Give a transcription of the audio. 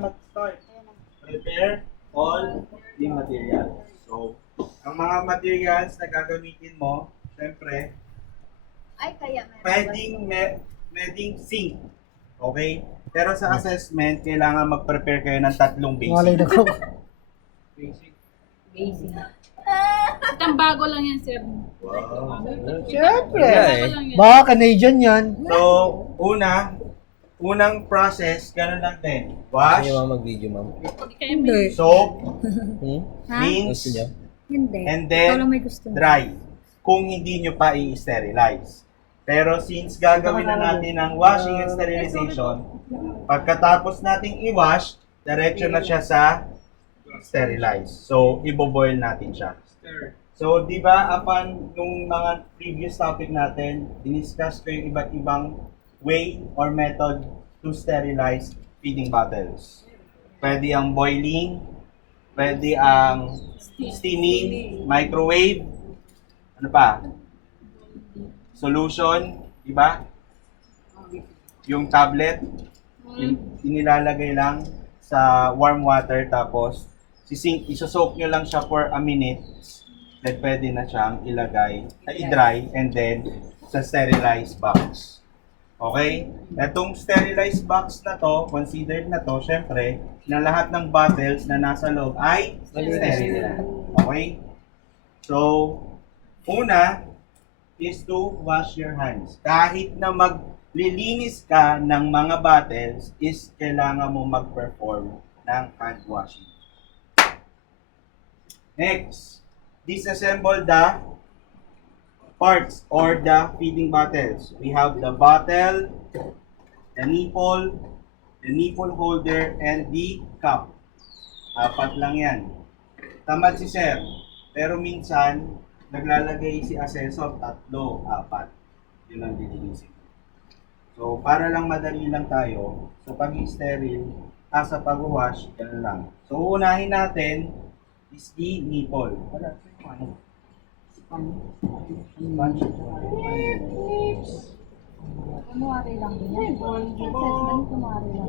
mag-start. Prepare all the materials. So, ang mga materials na gagamitin mo, syempre, Ay, kaya meron. pwedeng sink. Okay? Pero sa assessment, kailangan mag-prepare kayo ng 3 Walay basic. na ko. Basic. Basic. Itang bago lang yan, sir. Wow. Siyempre. Bago lang yan. Baka Canadian yan. So, unang process, ganun lang din. Wash, Gusto niyo ma'am mag-video, ma'am? Hindi kayo may... soap, Hmm? Ha? rinse, Gusto niyo? Hindi. and Ikaw lang then may gusto mo. dry. Kung hindi nyo pa i-sterilize. Pero since gagawin na natin ang washing and sterilization, pagkatapos nating i-wash, diretso na siya sa sterilize. So, iboboil natin siya. So, di ba, upon nung mga previous topic natin, diniscuss ko yung iba't ibang way or method to sterilize feeding bottles. Pwede ang boiling, pwede ang steaming, microwave, ano pa? Solution, di ba? Yung tablet, inilalagay lang sa warm water tapos isosoak nyo lang siya for a minute, then pwede na siyang ilagay, i-dry, and then sa sterilized box. Okay? Itong sterilized box na to, considered na to, syempre, na lahat ng bottles na nasa loob ay sterile na. Okay? So, una is to wash your hands. Kahit na maglilinis ka ng mga bottles, is kailangan mo mag-perform ng hand washing. Next, disassemble the parts or the feeding bottles. We have the bottle, the nipple holder, and the cup. 4 lang yan. Tamad si Sir, pero minsan, naglalagay si Aseso 3, 4. Yun ang dilinisin. So, para lang madali lang tayo, sa pag-sterile, sa pag-wash, yan lang. So, unahin natin is the nipple. Wala, ano? Kunwari lang yan. Assessment, kunwari lang.